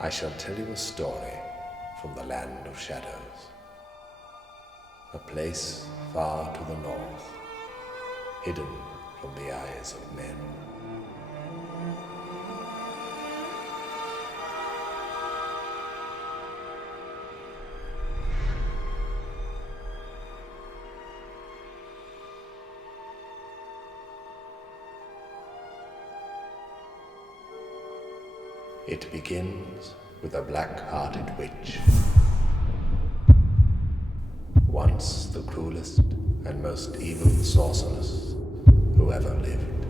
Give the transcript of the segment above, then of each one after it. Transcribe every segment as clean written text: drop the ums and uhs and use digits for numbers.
I shall tell you a story from the land of shadows, a place far to the north, hidden from the eyes of men. It begins with a black-hearted witch, once the cruelest and most evil sorceress who ever lived.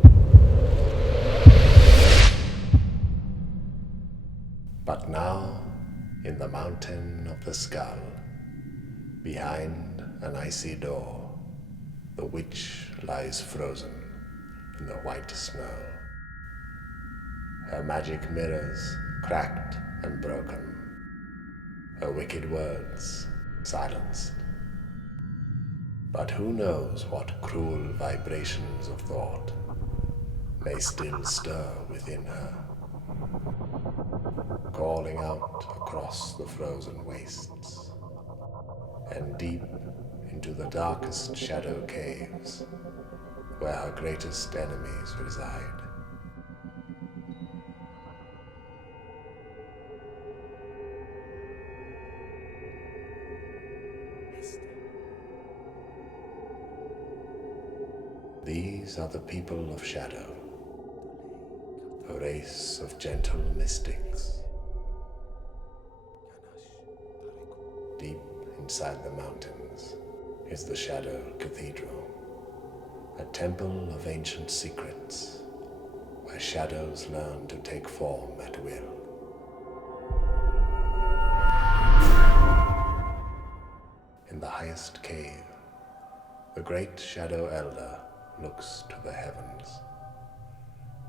But now, in the mountain of the skull, behind an icy door, the witch lies frozen in the white snow. Her magic mirrors cracked and broken, her wicked words silenced. But who knows what cruel vibrations of thought may still stir within her, calling out across the frozen wastes and deep into the darkest shadow caves where her greatest enemies reside. These are the people of shadow, a race of gentle mystics. Deep inside the mountains is the Shadow Cathedral, a temple of ancient secrets, where shadows learn to take form at will. In the highest cave, the great Shadow Elder looks to the heavens,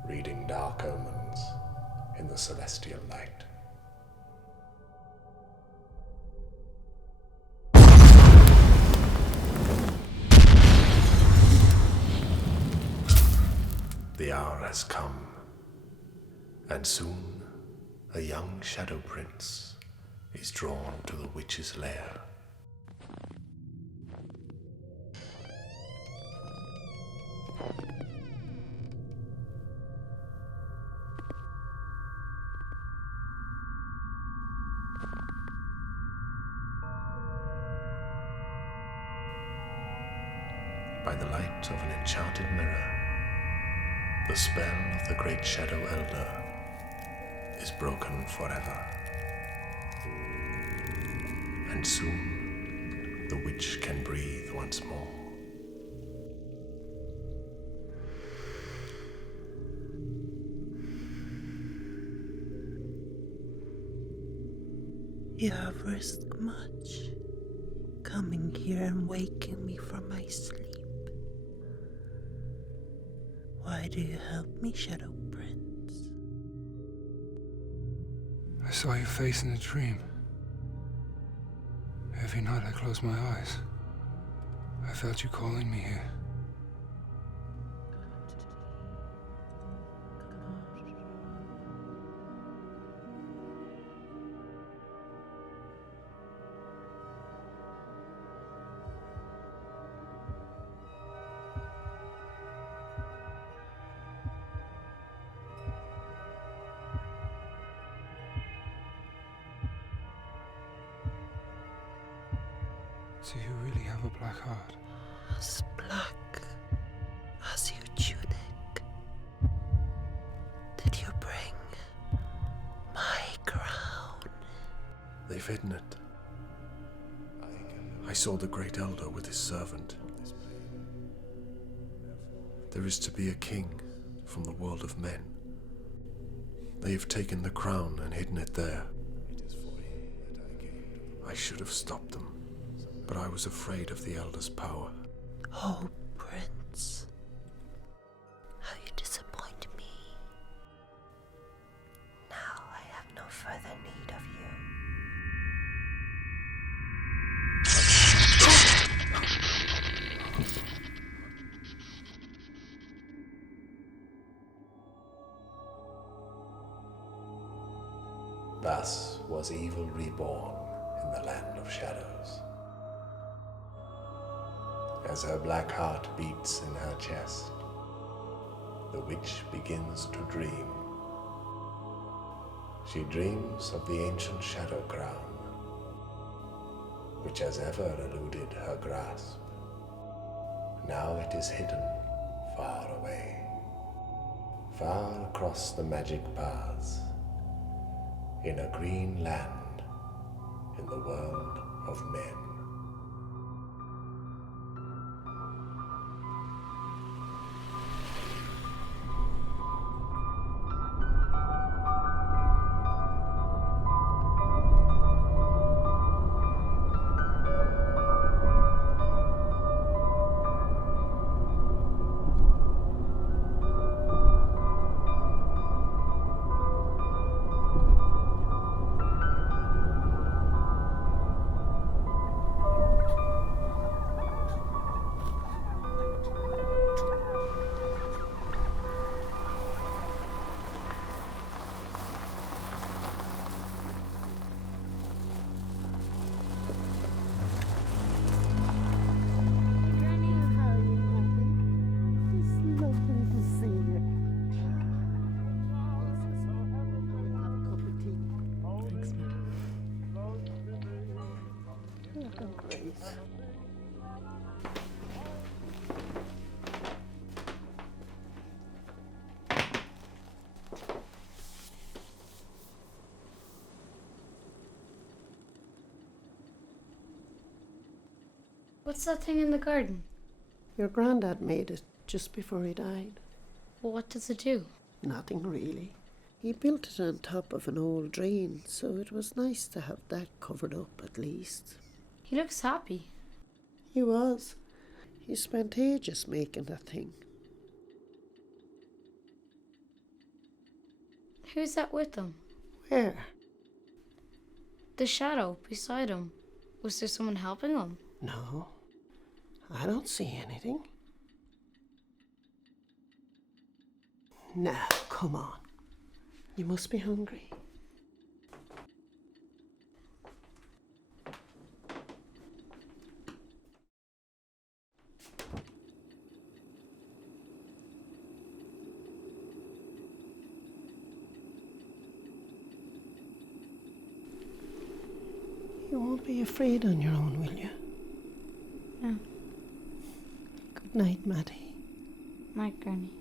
reading dark omens in the celestial light. The hour has come, and soon a young shadow prince is drawn to the witch's lair. By the light of an enchanted mirror, the spell of the great Shadow Elder is broken forever. And soon, the witch can breathe once more. You have risked much, coming here and waking me from my sleep. Why do you help me, Shadow Prince? I saw your face in a dream. Every night I closed my eyes. I felt you calling me here. Do you really have a black heart? As black as your tunic. Did you bring my crown? They've hidden it. I saw the great elder with his servant. There is to be a king from the world of men. They have taken the crown and hidden it there. I should have stopped them, but I was afraid of the elder's power. Oh, Prince, how you disappoint me. Now I have no further need of you. Thus was evil reborn in the land of shadows. As her black heart beats in her chest, the witch begins to dream. She dreams of the ancient shadow crown, which has ever eluded her grasp. Now it is hidden far away, far across the magic paths, in a green land, in the world of men. What's that thing in the garden? Your granddad made it just before he died. Well, what does it do? Nothing really. He built it on top of an old drain, so it was nice to have that covered up at least. He looks happy. He was. He spent ages making that thing. Who's that with him? Where? The shadow beside him. Was there someone helping him? No, I don't see anything. Now, come on. You must be hungry. You won't be afraid on your own, will you? No. Good night, Matty. Night, Granny.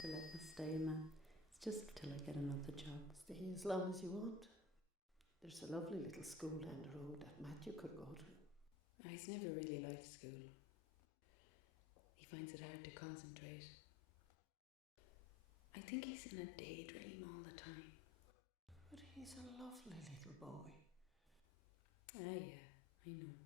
For letting us stay, man. It's just till I get another job. Stay as long as you want. There's a lovely little school down the road that Matthew could go to. He's never really liked school. He finds it hard to concentrate. I think he's in a daydream all the time. But he's a lovely little boy. Ah, yeah, I know.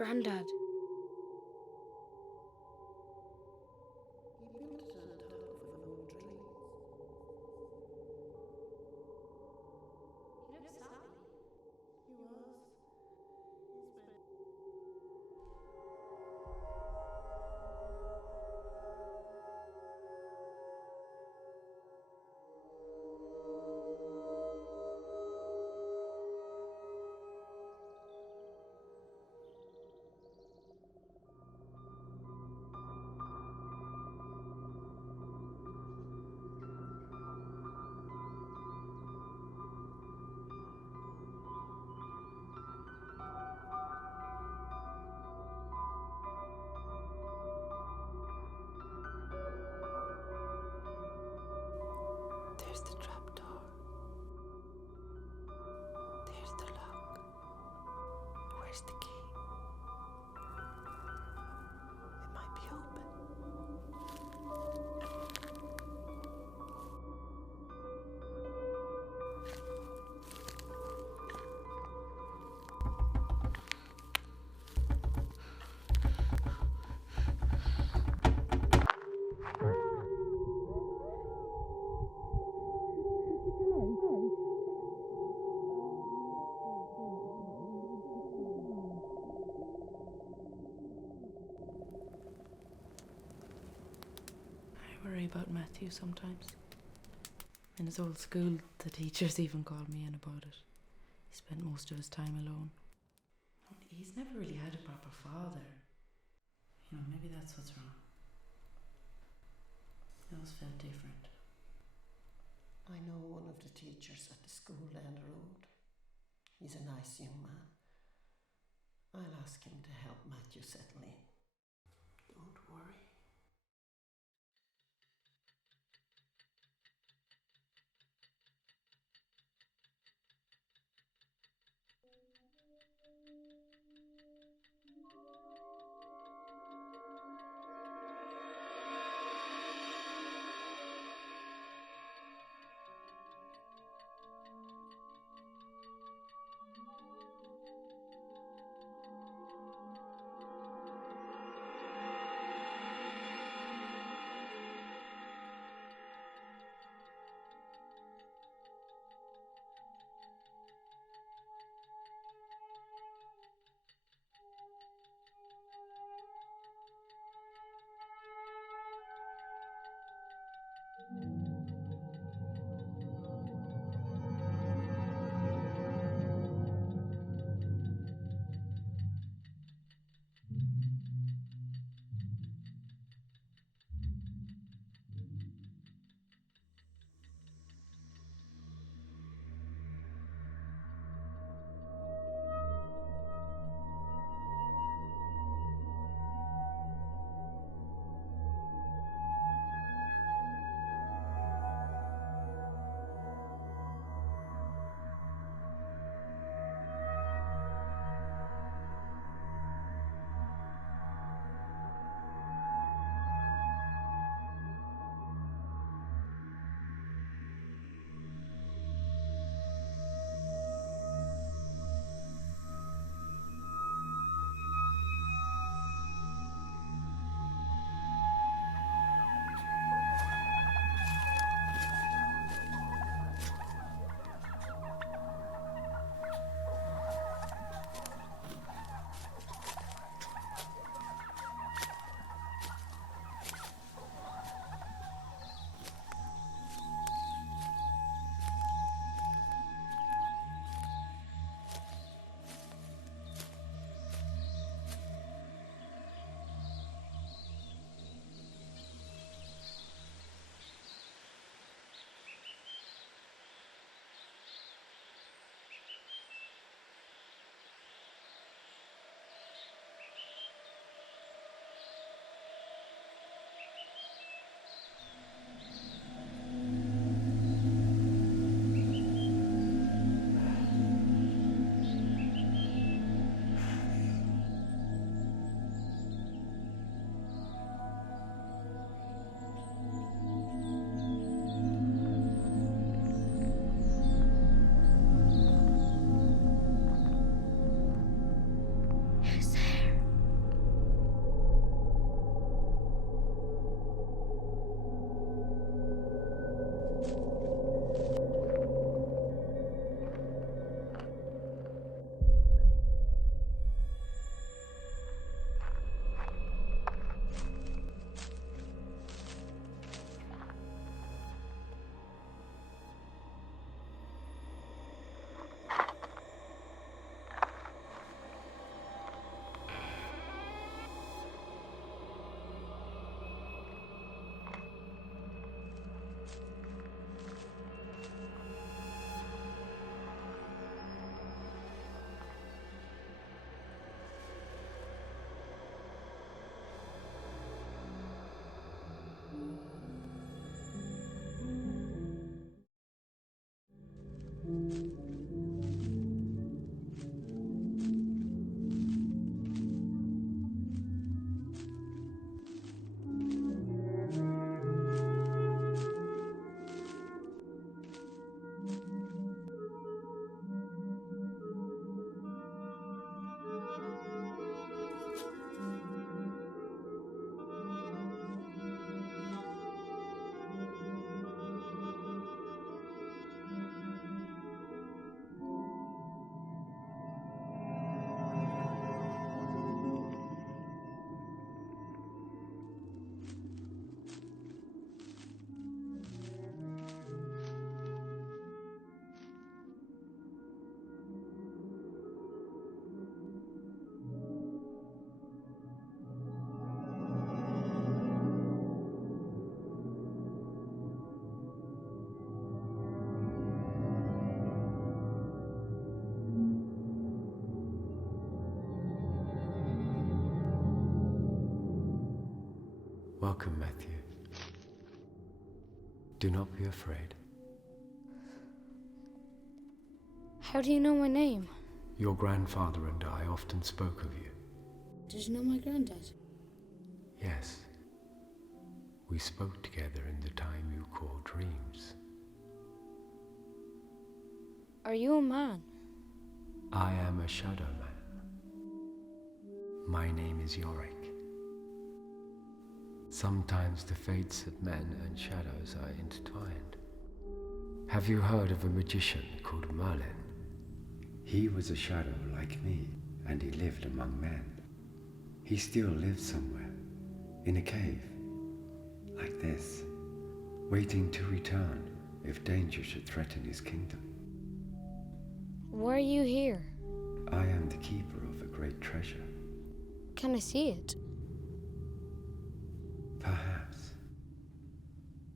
Grandad. He built it on top of an old drain. He looks happy. He was. There's the trapdoor. There's the lock. Where's the key? It might be open. I worry about Matthew sometimes. In his old school, the teachers even called me in about it. He spent most of his time alone. He's never really had a proper father. You know, maybe that's what's wrong. He always felt different. I know one of the teachers at the school down the road. He's a nice young man. I'll ask him to help Matthew settle in. Don't worry. Welcome, Matthew. Do not be afraid. How do you know my name? Your grandfather and I often spoke of you. Did you know my granddad? Yes. We spoke together in the time you call dreams. Are you a man? I am a shadow man. My name is Yorrick. Sometimes the fates of men and shadows are intertwined. Have you heard of a magician called Merlin? He was a shadow like me, and he lived among men. He still lives somewhere, in a cave, like this, waiting to return if danger should threaten his kingdom. Why are you here? I am the keeper of a great treasure. Can I see it? Perhaps.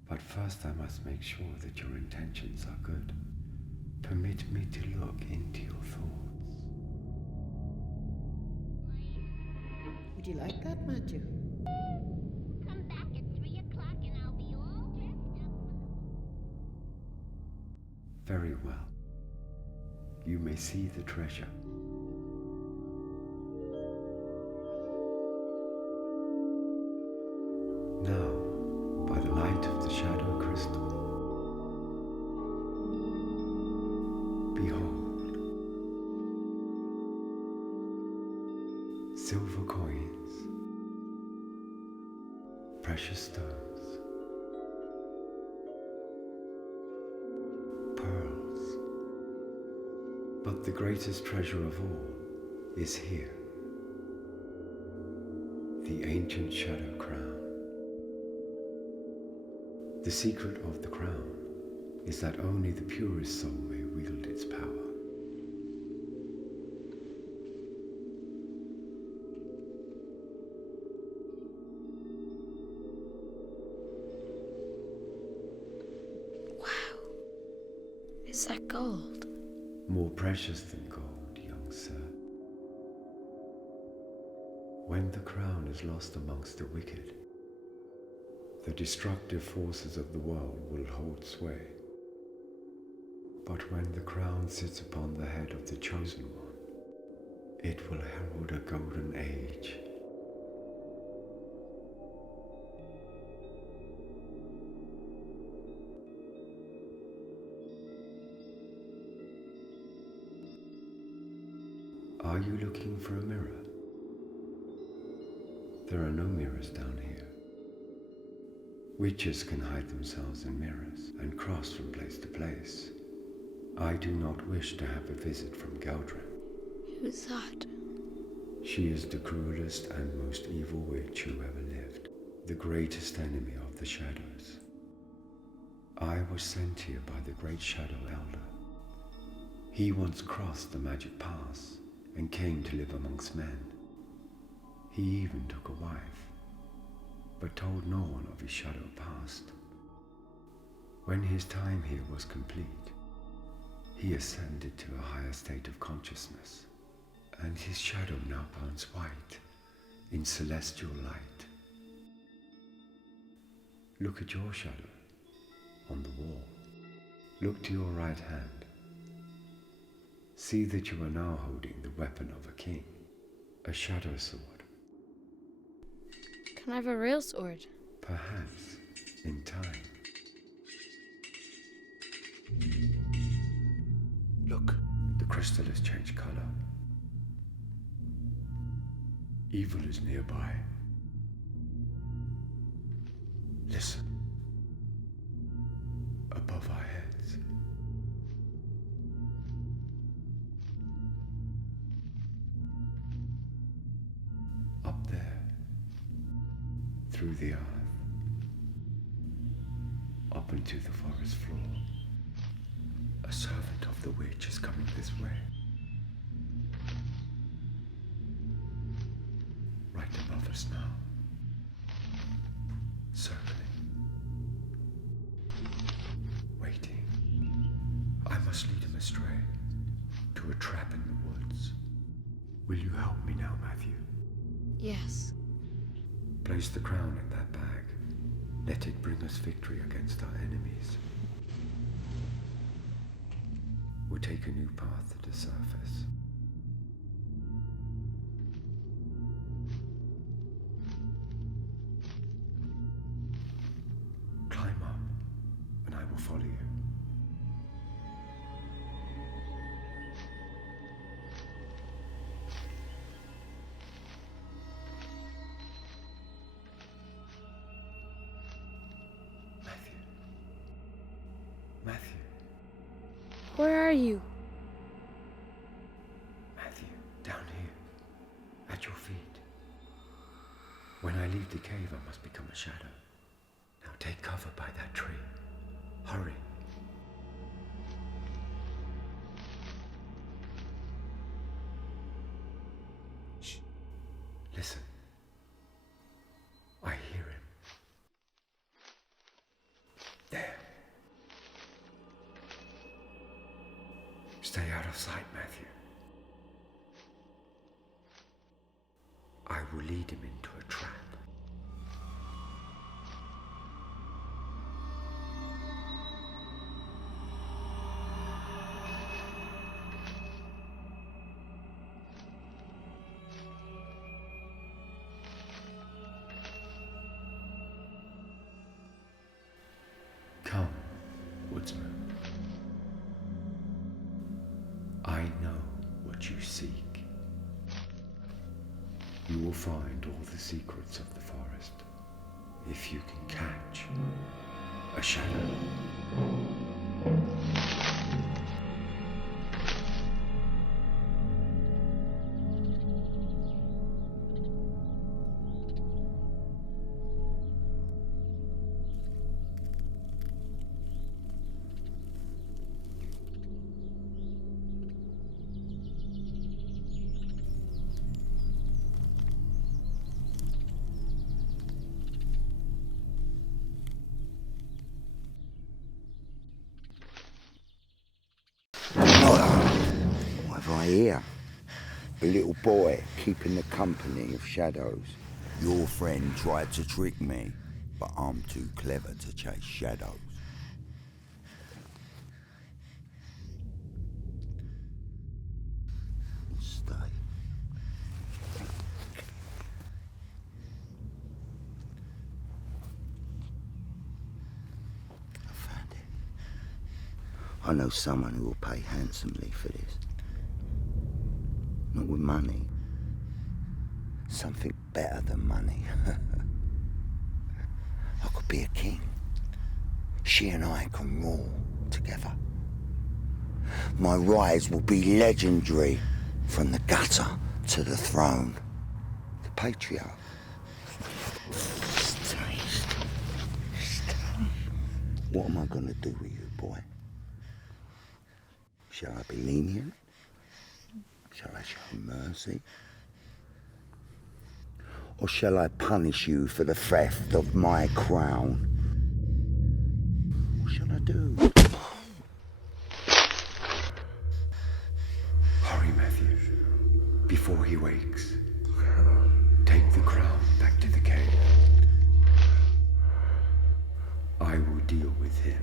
But first I must make sure that your intentions are good. Permit me to look into your thoughts. Would you like that, Matthew? Come back at 3 o'clock and I'll be all dressed up. Very well. You may see the treasure. Now, by the light of the shadow crystal, behold, silver coins, precious stones, pearls. But the greatest treasure of all is here, the ancient shadow crown. The secret of the crown is that only the purest soul may wield its power. Wow. Is that gold? More precious than gold, young sir. When the crown is lost amongst the wicked, the destructive forces of the world will hold sway. But when the crown sits upon the head of the chosen one, it will herald a golden age. Are you looking for a mirror? There are no mirrors down here. Witches can hide themselves in mirrors and cross from place to place. I do not wish to have a visit from Eldren. Who's that? She is the cruelest and most evil witch who ever lived, the greatest enemy of the shadows. I was sent here by the great Shadow Elder. He once crossed the magic pass and came to live amongst men. He even took a wife, but told no one of his shadow past. When his time here was complete, he ascended to a higher state of consciousness, and his shadow now burns white in celestial light. Look at your shadow on the wall. Look to your right hand. See that you are now holding the weapon of a king, a shadow sword. Can I have a real sword? Perhaps, in time. Look, the crystal has changed color. Evil is nearby. Listen. Above our heads. Up there. Through the earth. Up into the forest floor. A servant of the witch is coming this way. Right above us now. Circling. Waiting. I must lead him astray. To a trap in the woods. Will you help me now, Matthew? Yes. Place the crown in that bag. Let it bring us victory against our enemies. We'll take a new path to the surface. Climb up, and I will follow you. Matthew. Where are you? Matthew, down here. At your feet. When I leave the cave, I must become a shadow. Now take cover by that tree. Hurry. Shh. Listen. I hear him. There. Stay out of sight, Matthew. I will lead him into a trap. Come, woodsman. I know what you seek. You will find all the secrets of the forest if you can catch a shadow. What have I here? A little boy keeping the company of shadows. Your friend tried to trick me, but I'm too clever to chase shadows. Stay. I found it. I know someone who will pay handsomely for this. Not with money. Something better than money. I could be a king. She and I can rule together. My rise will be legendary, from the gutter to the throne. The patriarch. Stay. What am I gonna do with you, boy? Shall I be lenient? Shall I show mercy? Or shall I punish you for the theft of my crown? What shall I do? Hurry, Matthew, before he wakes. Take the crown back to the cave. I will deal with him.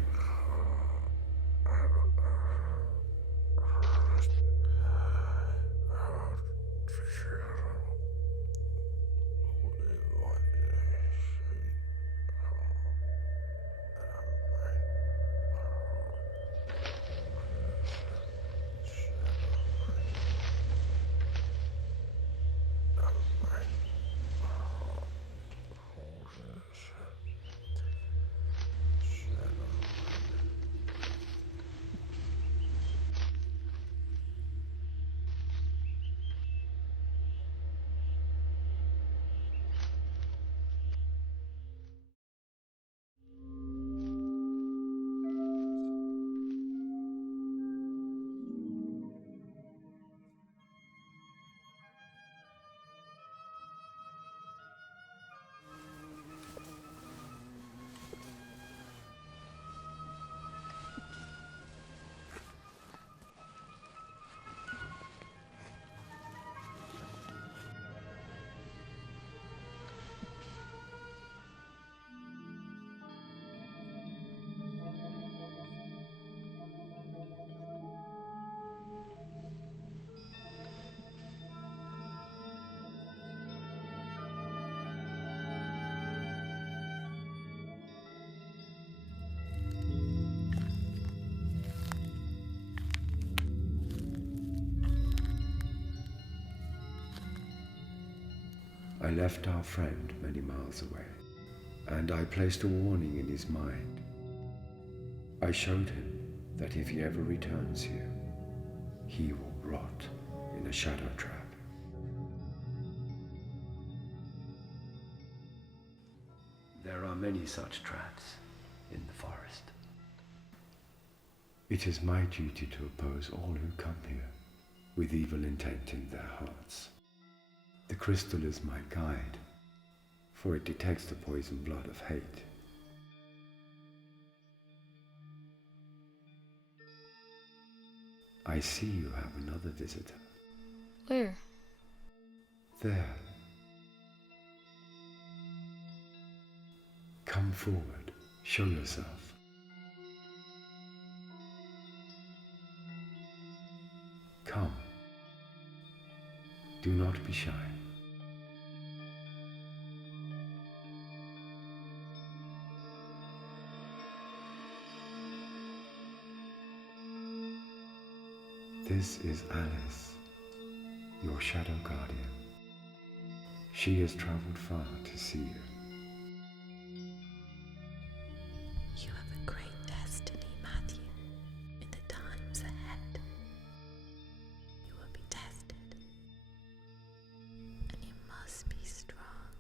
I left our friend many miles away, and I placed a warning in his mind. I showed him that if he ever returns here, he will rot in a shadow trap. There are many such traps in the forest. It is my duty to oppose all who come here with evil intent in their hearts. The crystal is my guide, for it detects the poison blood of hate. I see you have another visitor. Where? There. Come forward. Show yourself. Come. Do not be shy. This is Alice, your shadow guardian. She has traveled far to see you. You have a great destiny, Matthew, in the times ahead. You will be tested, and you must be strong.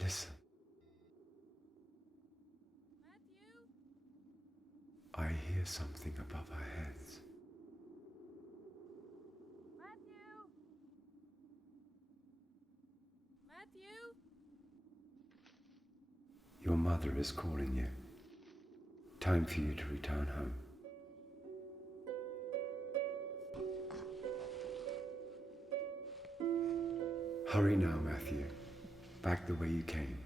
Listen. I hear something above our heads. Matthew? Your mother is calling you. Time for you to return home. Hurry now, Matthew. Back the way you came.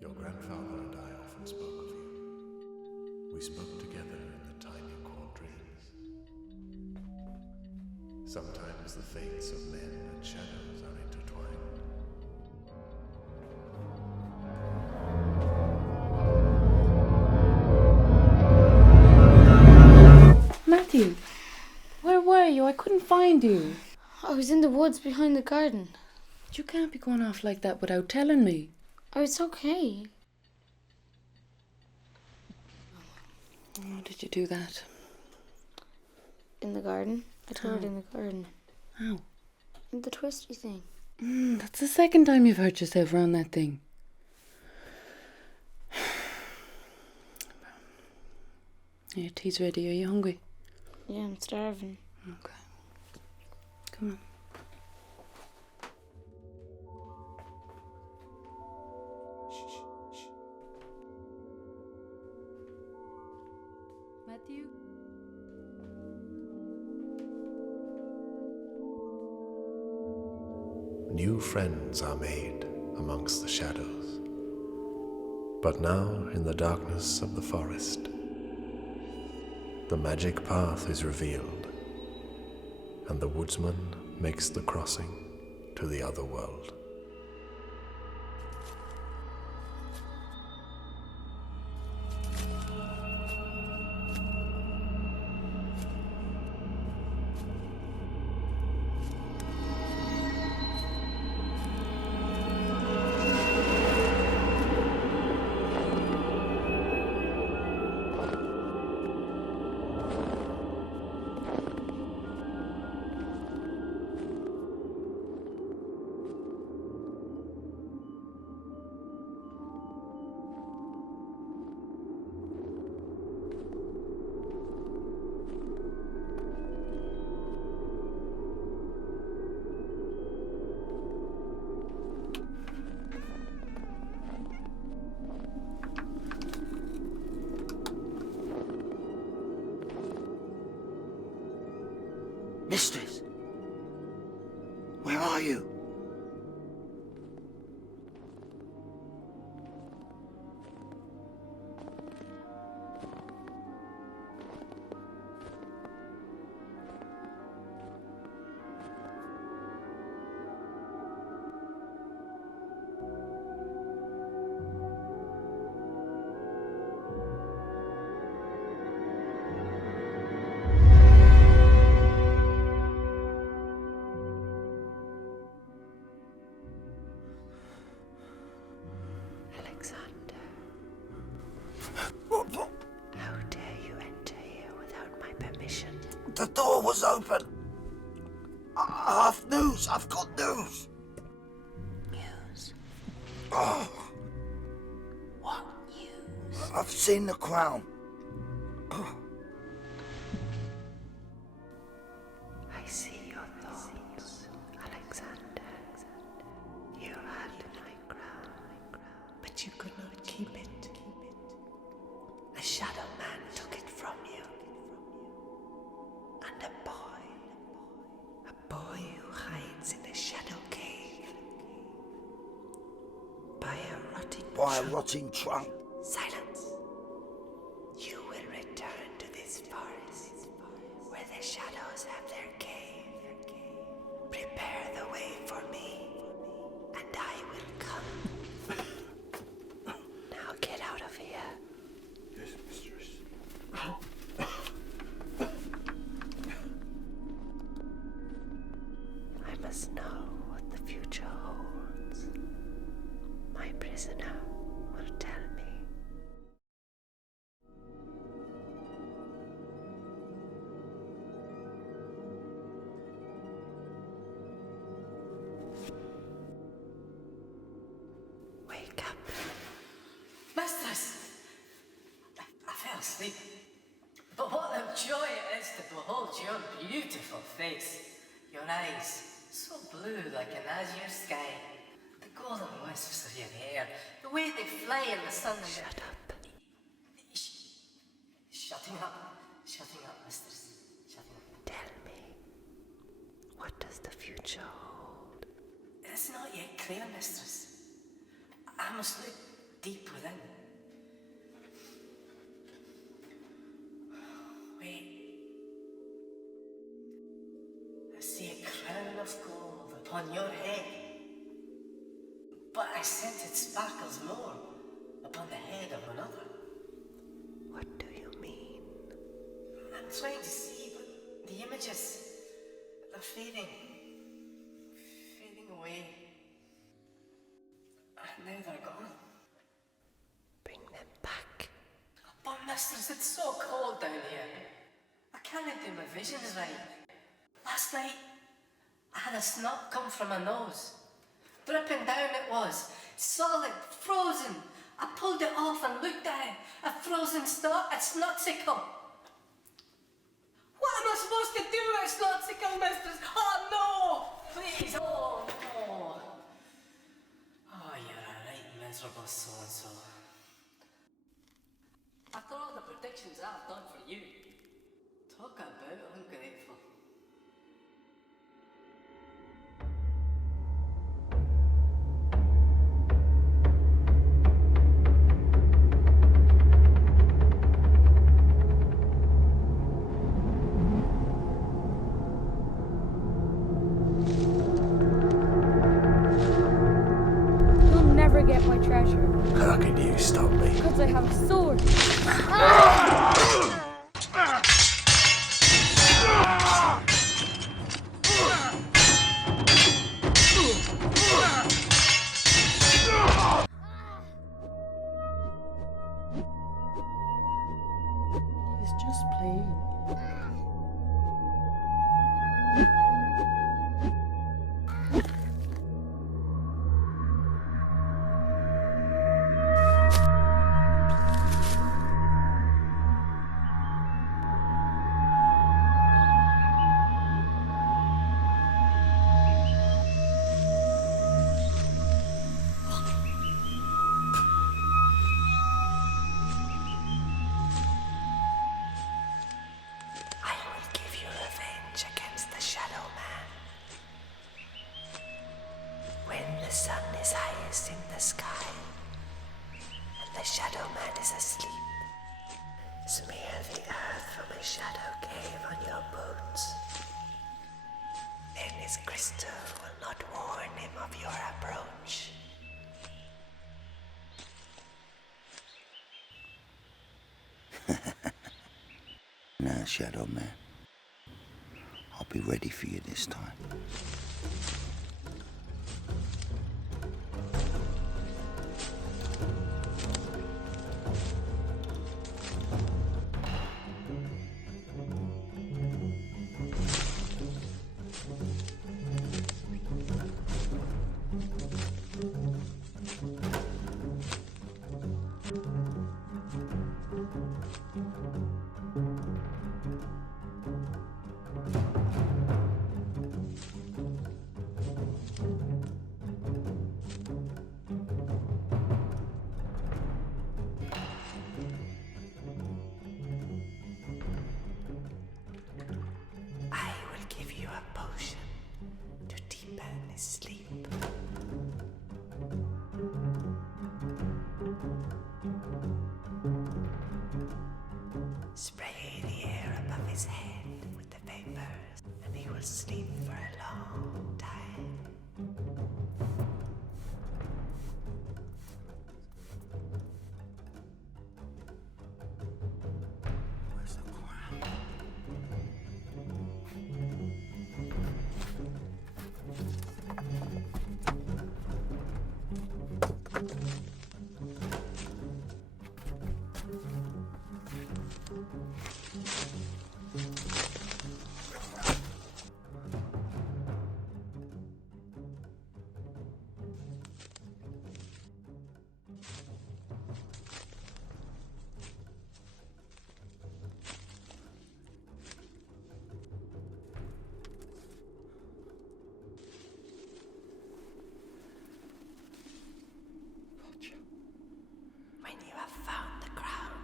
Your grandfather and I often spoke of you. We spoke together in the time you called dreams. Sometimes the fates of men and shadows are intertwined. Matthew, where were you? I couldn't find you. I was in the woods behind the garden. You can't be going off like that without telling me. Oh, it's okay. did you do that? In the garden. I tore it in the garden. How? In the twisty thing. That's the second time you've hurt yourself around that thing. Your tea's ready. Are you hungry? Yeah, I'm starving. Okay. Come on. Matthew? New friends are made amongst the shadows. But now, in the darkness of the forest, the magic path is revealed, and the woodsman makes the crossing to the other world. Mistress, where are you? How dare you enter here without my permission? The door was open. I have news. I've got news. News? Oh, What news? I've seen the crown. I see your thoughts, Alexander. You had my crown, but you could not keep it. A shadow man took it from you. And a boy who hides in a shadow cave. By a rotting trunk. Silence. You will return to this forest, where the shadows have their cave. Prepare the way for me, and I will come. Now get out of here. Yes, mistress. I must know what the future holds. My prisoner will tell me. Wake up. Mistress! I fell asleep. But what a joy it is to behold your beautiful face. Your eyes, so blue like an azure sky. The golden wisps of your hair, the way they fly in the sun. Shut up. Shutting up, mistress. Shutting up. Tell me, what does the future hold? It's not yet clear, mistress. I must look deep within. Wait. I see a crown of gold upon your head. But I scent it sparkles more upon the head of another. What do you mean? I'm trying to see, but the images, they're fading away. And now they're gone. Bring them back. But mistress, Masters, it's so cold down here. I can't do my visions right. Last night, I had a snot come from my nose. Dripping down it was. Solid, frozen. I pulled it off and looked at it. A frozen snot, a snotsicle. What am I supposed to do with a snotsicle, Mistress? Oh, no! Please, oh, no. Oh, you're a right miserable so-and-so. After all the predictions I've done for you, talk about ungrateful. You'll never get my treasure. How can you stop me? Because I have a sword. He's just playing. I will give you revenge against the Shadow Man. When the sun is highest in the sky, and the Shadow Man is asleep, smear the earth from a shadow cave on your boots. Then his crystal will not warn him of your approach. Now, Shadow Man, I'll be ready for you this time. I will give you a potion to deepen his sleep. Spray the air above his head with the vapors, and he will sleep for a long time. Where's the crown? When you have found the crown,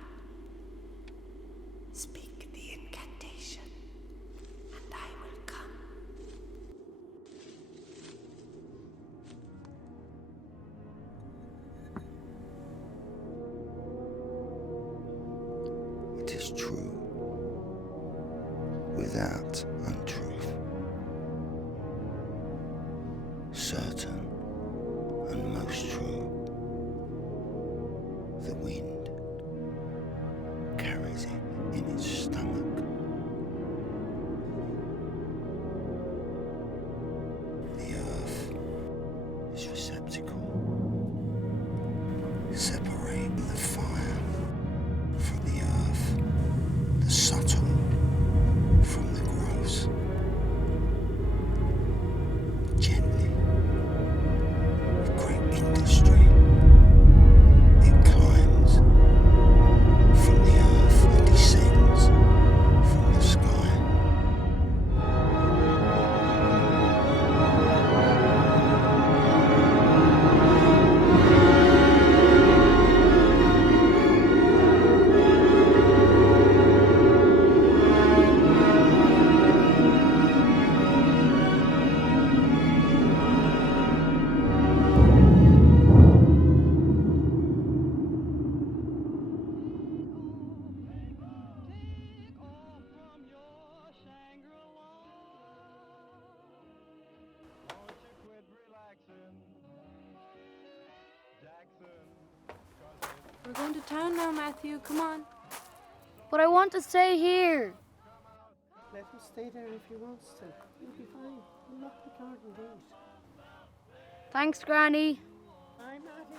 speak the incantation, and I will come. It is true, without untruth, certain and most true. The wind carries it in its stomach. The earth is receptacle. Separate the fire from the earth. We're going to town now, Matthew. Come on. But I want to stay here. Let him stay there if he wants to. He'll be fine. We'll lock the garden gate. Thanks, Granny. Bye, Matthew.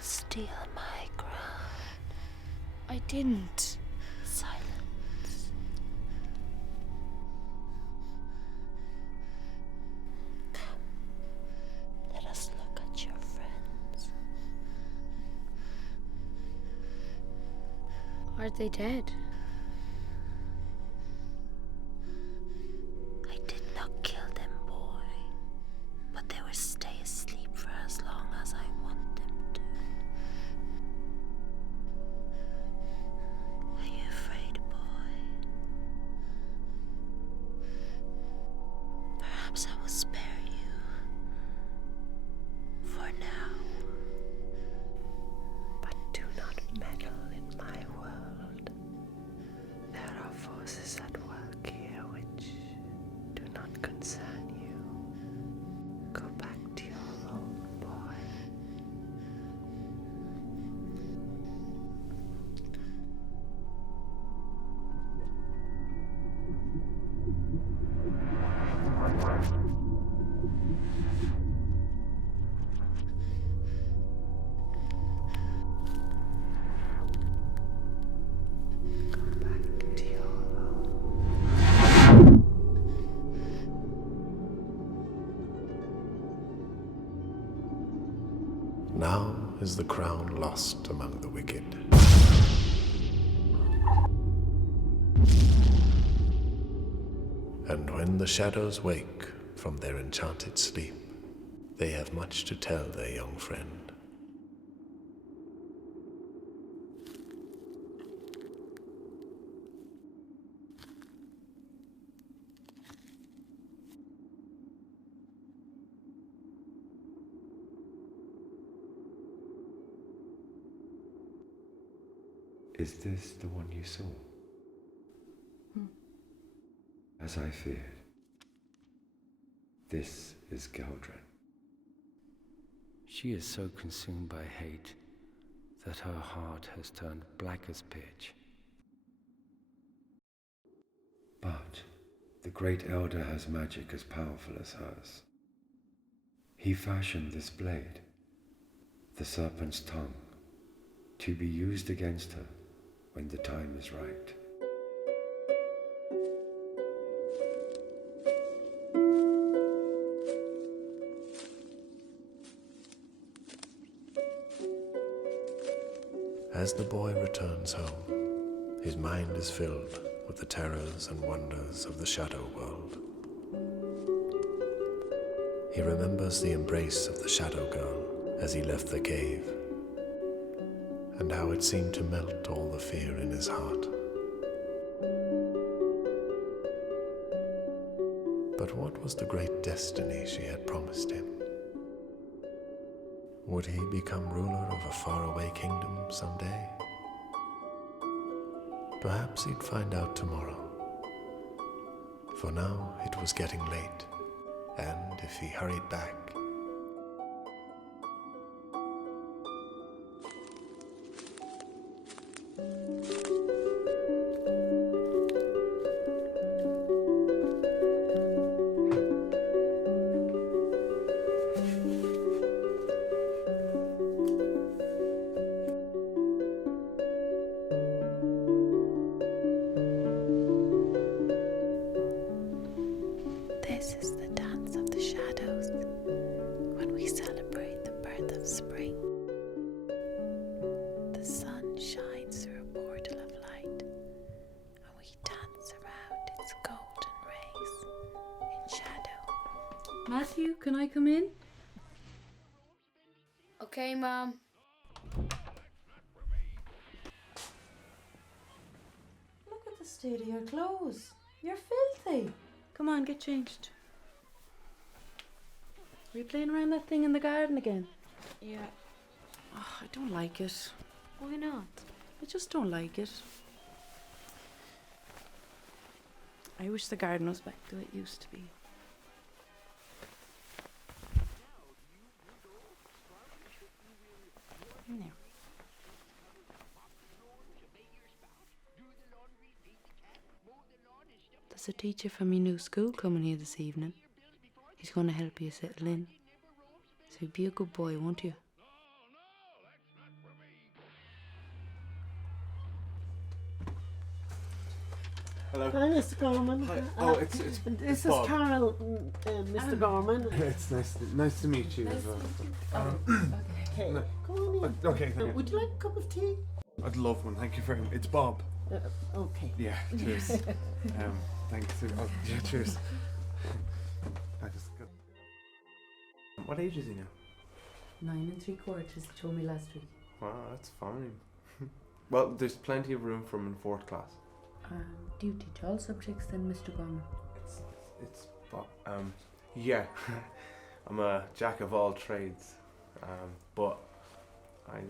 Steal my crown. I didn't. Silence. Come, let us look at your friends. Are they dead? I did not kill them, boy, but they will stay asleep for as long as I want them to. Are you afraid, boy? Perhaps I will spare you. For now. But do not meddle in my world. There are forces at work here which do not concern you. Go back to your home, boy. Go back to your home. Now is the crown lost among the wicked. And when the shadows wake from their enchanted sleep, they have much to tell their young friend. Is this the one you saw? As I feared. This is Eldren. She is so consumed by hate that her heart has turned black as pitch. But the great elder has magic as powerful as hers. He fashioned this blade, the serpent's tongue, to be used against her when the time is right. As the boy returns home, his mind is filled with the terrors and wonders of the shadow world. He remembers the embrace of the shadow girl as he left the cave, and how it seemed to melt all the fear in his heart. But what was the great destiny she had promised him? Would he become ruler of a faraway kingdom someday? Perhaps he'd find out tomorrow. For now, it was getting late, and if he hurried back, This is the dance of the shadows when we celebrate the birth of spring. The sun shines through a portal of light and we dance around its golden rays in shadow. Matthew, can I come in? Okay, Mom. Look at the state of your clothes. You're filthy. Come on, get changed. Are you playing around that thing in the garden again? Yeah. Oh, I don't like it. Why not? I just don't like it. I wish the garden was back the way it used to be. In there. There's a teacher from your new school coming here this evening. He's going to help you settle in. So be a good boy, won't you? Hello. Hi, Mr. Gorman. Hi. Oh, it's This Bob. is Carol, Mr. Gorman. It's nice to meet you as well. Okay, No. come on in. Okay, thank you. Would you like a cup of tea? I'd love one. Thank you very much. It's Bob. Okay. Yeah. Cheers. Thanks. Oh, yeah. Cheers. I just got. What age is he now? 9 3/4, he told me last week. Wow, that's fine. Well, there's plenty of room for him in 4th class. Do you teach all subjects then, Mr. Gorman? It's Bob. Yeah. I'm a jack of all trades. But I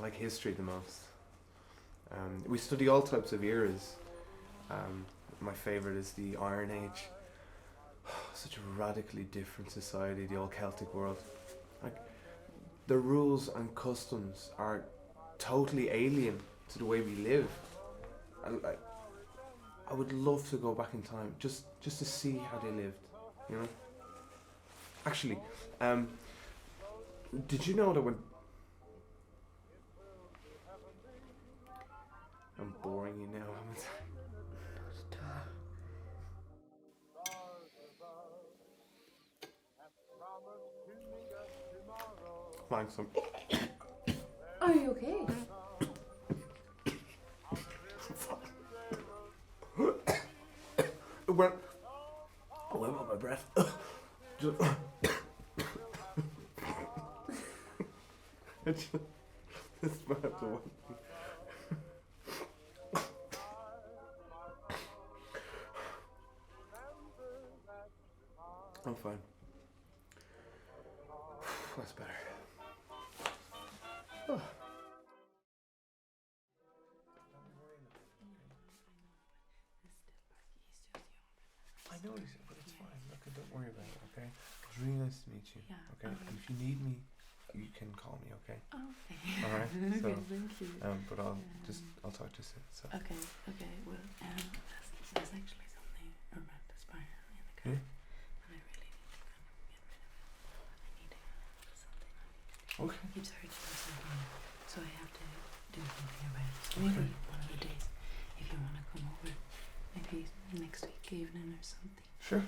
like history the most. We study all types of eras. My favourite is the Iron Age. Such a radically different society, the old Celtic world. Like, the rules and customs are totally alien to the way we live. I would love to go back in time just to see how they lived, you know? Actually, did you know that when... I'm boring you now, haven't I? Thanks. Are you okay? It went on my breath. Just it's bad to watch. I'm fine. That's better. Oh. I know, but it's fine. Look, don't worry about it, okay? It's really nice to meet you. Yeah, okay. alright. And if you need me, you can call me, okay? Okay. All right. So, Okay, thank you. but I'll talk to you soon. So. Okay. Well, there's actually something around this fire in the car, Yeah? and I really need to kind of get rid of it. I need to something on it. Okay. It keeps hurting or something, so I have to do something about it. So maybe one of the days, if you want to come over, maybe next week evening or something. Sure.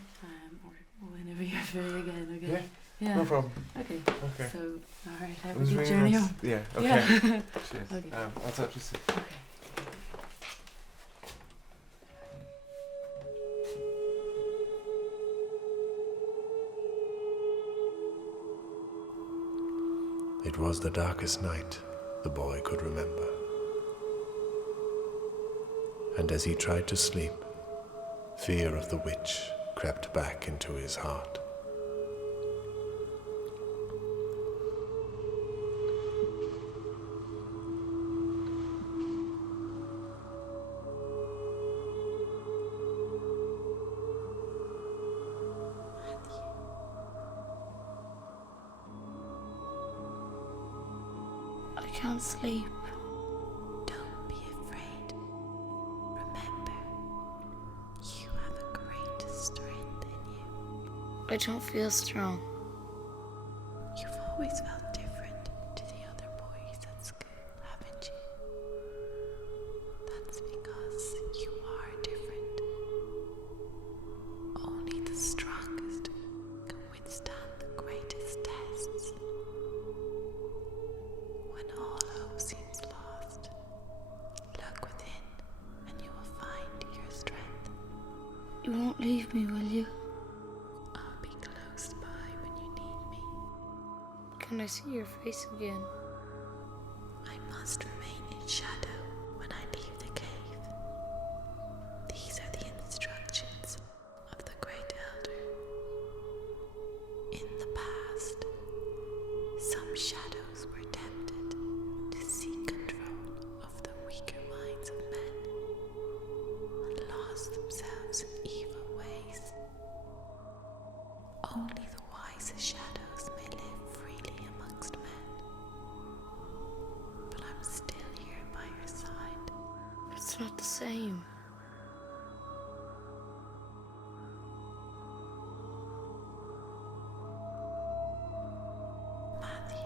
Or whenever you're free again. Okay. Yeah. No problem. Okay. Okay. So, all right. Have It a was good really journey nice. home. Yeah. Okay. Yeah. Cheers. Okay. I'll talk to you soon. Okay. it was the darkest night the boy could remember. And as he tried to sleep, fear of the witch crept back into his heart. I can't sleep. Don't be afraid. Remember, you have a great strength in you. I don't feel strong. You've always felt different to the other boys at school, haven't you? That's because you are different. Only the strongest can withstand the greatest tests. When all hope seems lost, look within and you will find your strength. You won't leave me, will you? I'll be close by when you need me. Can I see your face again? I must remain in shadow when I leave the cave. These are the instructions of the Great Elder. In the past, some shadows were tempted to seek control of the weaker minds of men and lost themselves in evil ways. Only the wisest shadows may live freely amongst men. But I'm still here by your side. It's not the same. Matthew.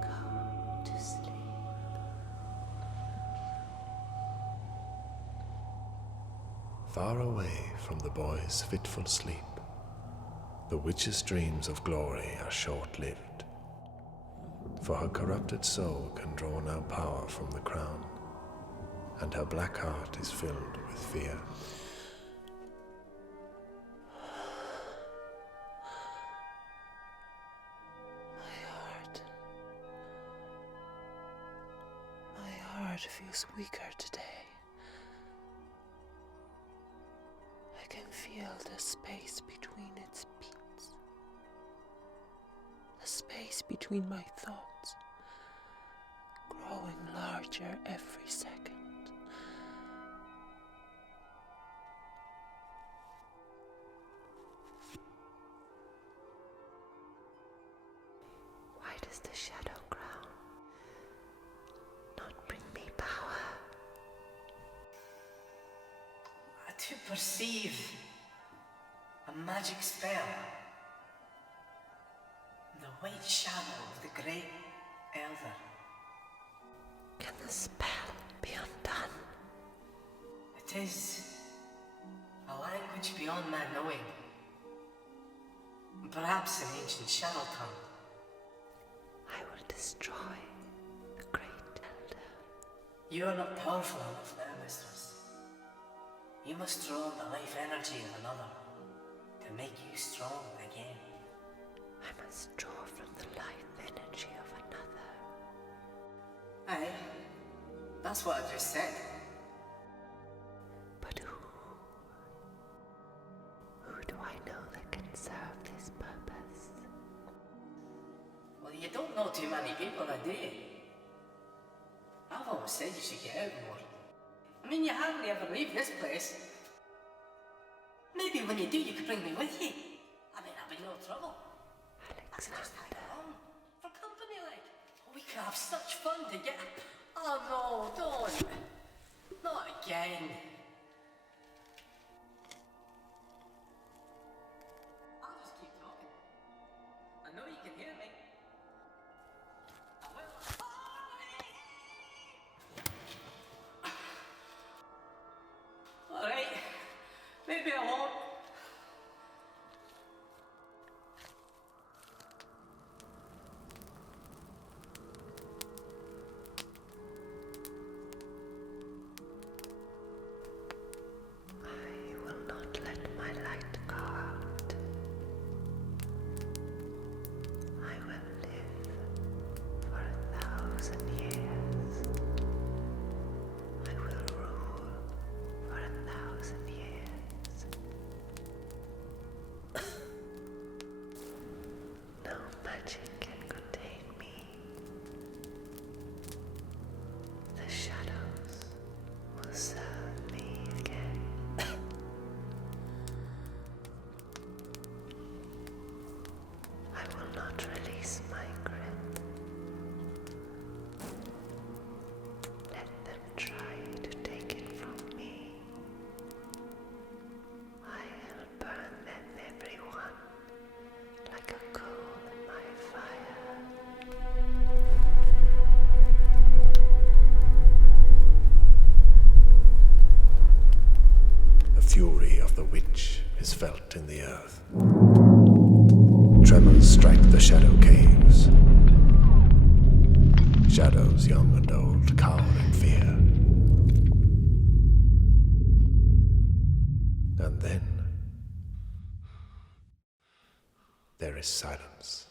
Go to sleep. Far away from the boy's fitful sleep, the witch's dreams of glory are short-lived, for her corrupted soul can draw no power from the crown, and her black heart is filled with fear. My heart feels weaker today. I can feel the space between its beats. The space between my thoughts, growing larger every second. Why does the shadow crown not bring me power? To perceive a magic spell. The white shadow of the great elder. Can the spell be undone? It is a language beyond my knowing. Perhaps an ancient shadow tongue. I will destroy the great elder. You are not powerful enough now, mistress. You must draw on the life energy of another to make you strong again. I must draw from the life energy of another. Aye, that's what I just said. But who do I know that can serve this purpose? Well, you don't know too many people, do you? I've always said you should get out more. I mean, you hardly ever leave this place. Maybe when you do, you could bring me with you. I mean, I'll be no trouble. Alexander. For company, like. We could have such fun together. Oh no, don't. Not again. I'll just keep talking. I know you can hear me. I will. Alright. Maybe I won't. 1,000 years. I will rule for 1,000 years. No magic can contain me. The shadows will serve me again. I will not release my grip. Let them try to take it from me. I will burn them everyone like a coal in my fire. The fury of the witch is felt in the earth. Tremors strike the shadow caves. Shadows young and old cower in fear. And then there is silence.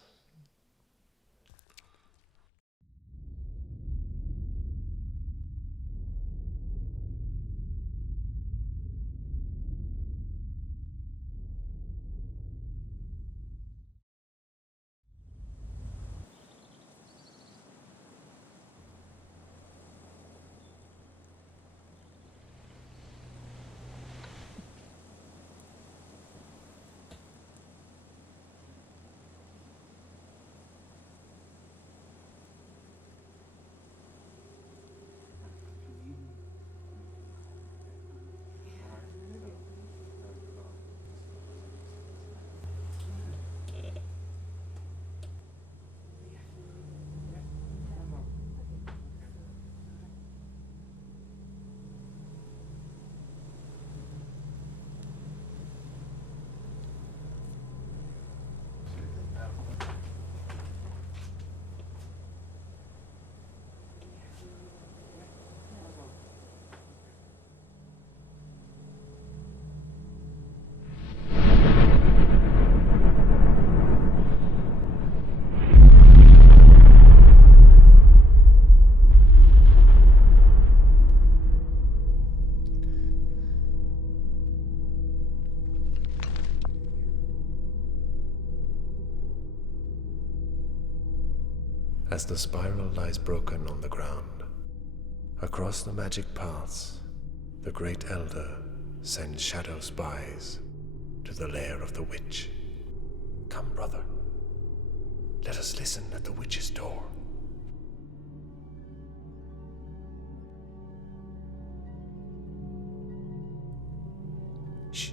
As the spiral lies broken on the ground, across the magic paths, the great elder sends shadow spies to the lair of the witch. Come, brother. Let us listen at the witch's door. Shh.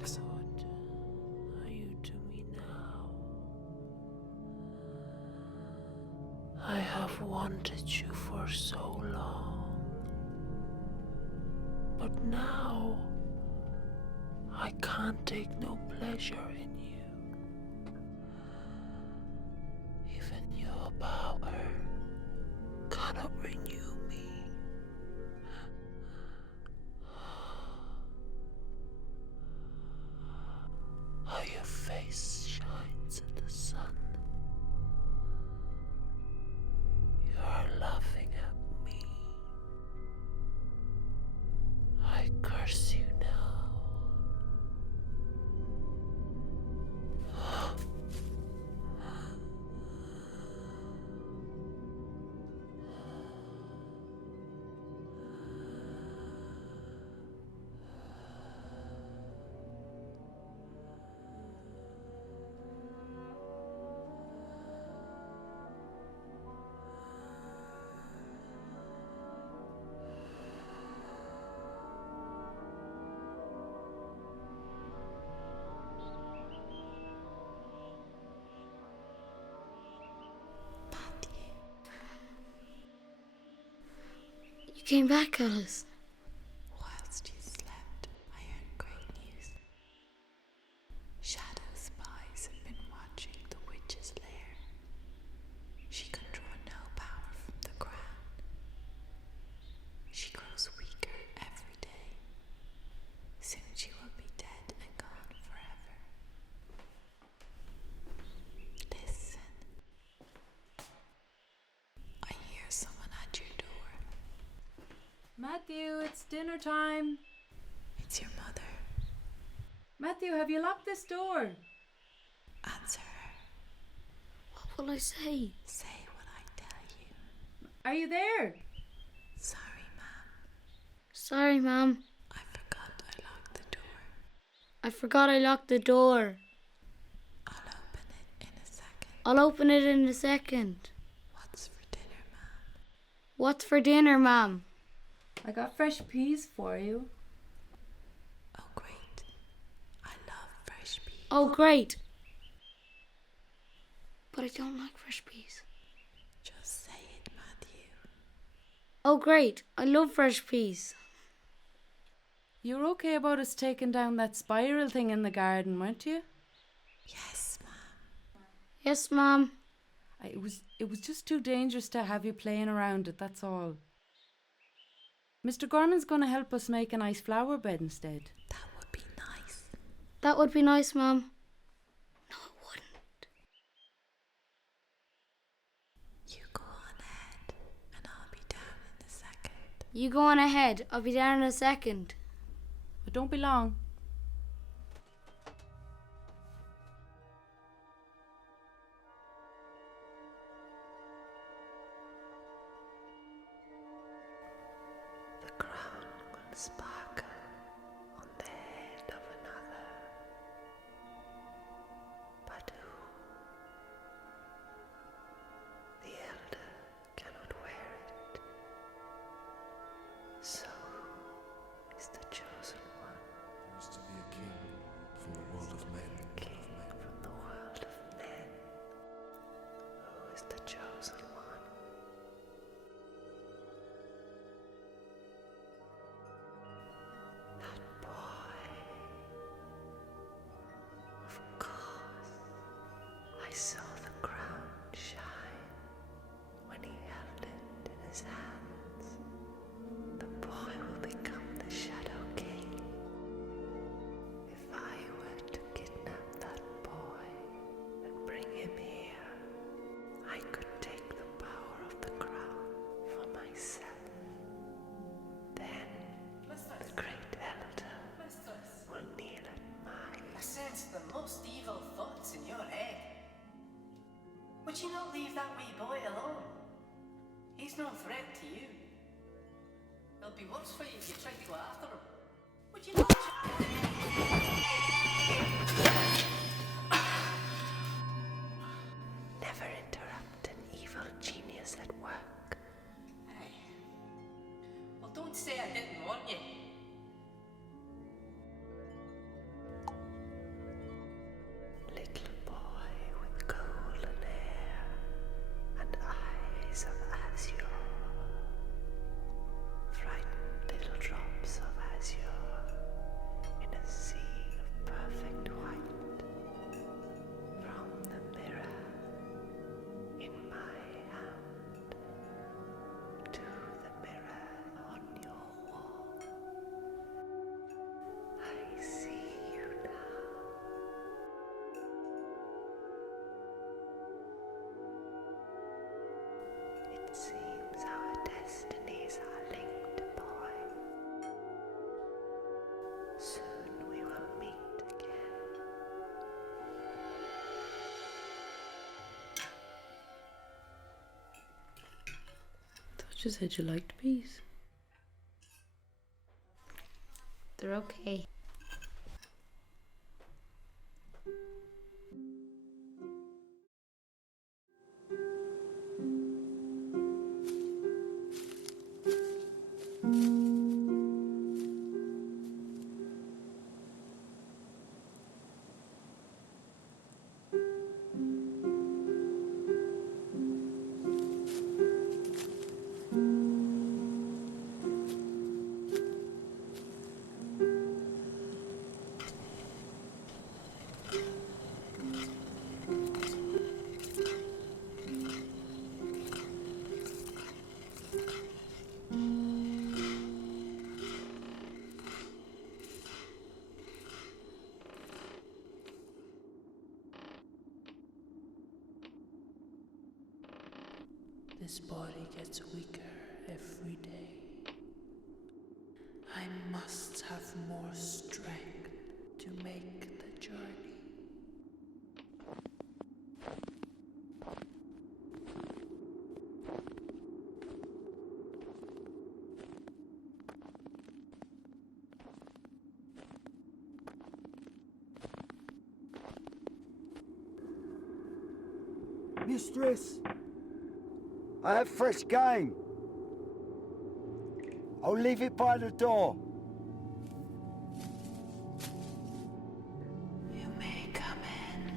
Listen. What are you to me now? I have wanted you for so long, but now I can't take no pleasure in you. Even your power cannot renew me. How your face shines in the sun. You are laughing at me. I curse you now. You came back, Alice. Whilst you slept, I heard great news. Shadow spies have been watching the witch's lair. She can draw no power from the ground. She grows weaker every day. Soon she will be dead and gone forever. Listen. Matthew, it's dinner time. It's your mother. Matthew, have you locked this door? Answer her. What will I say? Say what I tell you. Are you there? Sorry, Mom. Sorry, Mom. I forgot I locked the door. I forgot I locked the door. I'll open it in a second. I'll open it in a second. What's for dinner, Mom? What's for dinner, Mom? I got fresh peas for you. Oh, great. I love fresh peas. Oh, great. But I don't like fresh peas. Just say it, Matthew. Oh, great. I love fresh peas. You were okay about us taking down that spiral thing in the garden, weren't you? Yes, Mom. Yes, Mom. It was just too dangerous to have you playing around it, that's all. Mr. Gorman's going to help us make a nice flower bed instead. That would be nice. That would be nice, Mom. No, it wouldn't. You go on ahead, and I'll be down in a second. You go on ahead. I'll be down in a second. But don't be long. The crown will sparkle on the head of another. But who? The elder cannot wear it. So who is the chosen one? There is to be a king from the world of men. King from the world of men. Who is the chosen one? That boy. Of course, I saw the crown shine when he held it in his hands. The boy will become the Shadow King. If I were to kidnap that boy and bring him here, I could take the power of the crown for myself. Then the great elder will kneel at my I sense the most evil thoughts in your head. Would you not leave that wee boy alone? He's no threat to you. It'll be worse for you if you try to go after him. Would you not? Never interrupt an evil genius at work. Hey. Well, don't say I didn't warn you. Little boy with golden hair and eyes of azure. Frightened little drops of azure in a sea of perfect white. From the mirror in my hand to the mirror on your wall. I see you now. It seems our destinies are linked, boy. Soon we will meet again. Thought you said you liked peas. They're okay. This body gets weaker every day. I must have more strength to make the journey. Mistress, I have fresh game. I'll leave it by the door. You may come in.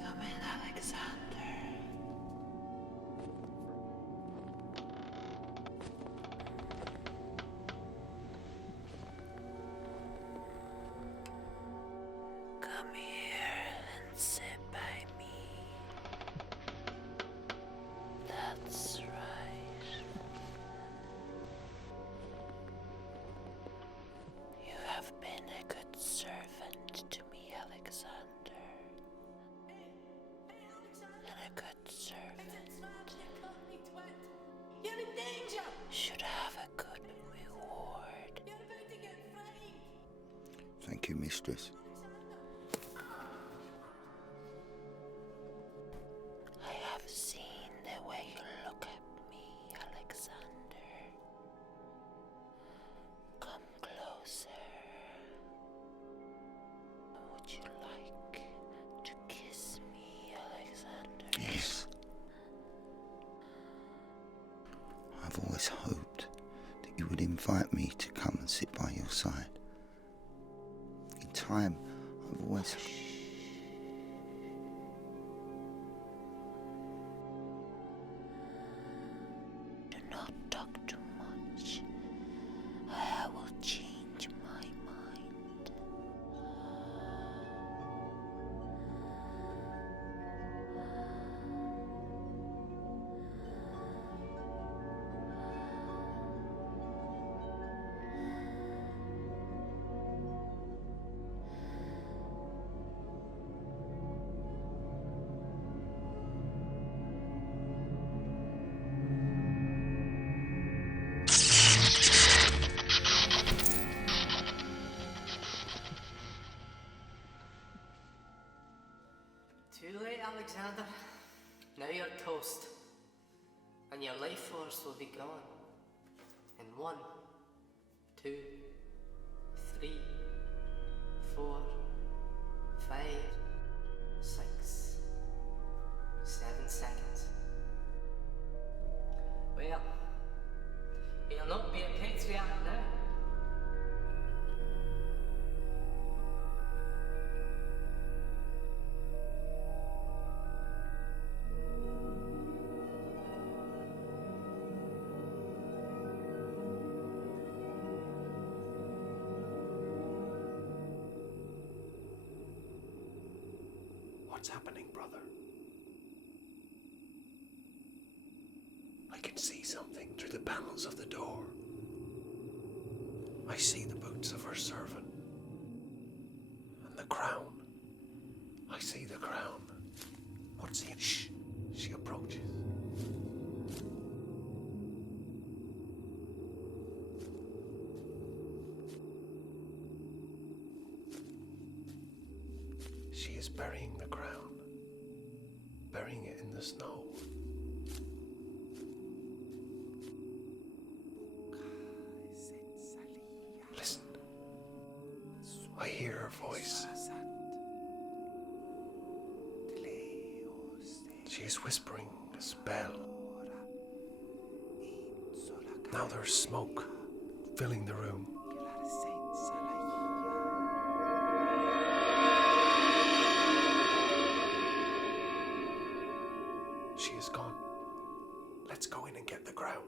Come in, Alexander. Come here and sit by me. That's right. You have been a good servant to me, Alexander. And a good servant You're in danger! should have a good reward. You're about to get framed! Thank you, mistress. I have seen the way you look at me, Alexander. Come closer. Would you like to kiss me, Alexander? Yes. I've always hoped that you would invite me to come and sit by your side. In time, I've always... Do not talk too much. I will change my mind. Too late, Alexander. Now you're toast. And your life force will be gone. In 1, 2, 3, 4, 5, 6, 7 seconds. Well, he'll not be a patriarch now. What's happening, brother? I can see something through the panels of the door. I see the boots of her servant. And the crown. I see the crown. What's he? Shh! She approaches. She is burying the crown. Burying it in the snow. Listen. I hear her voice. She is whispering a spell. Now there's smoke filling the room. She is gone. Let's go in and get the crown.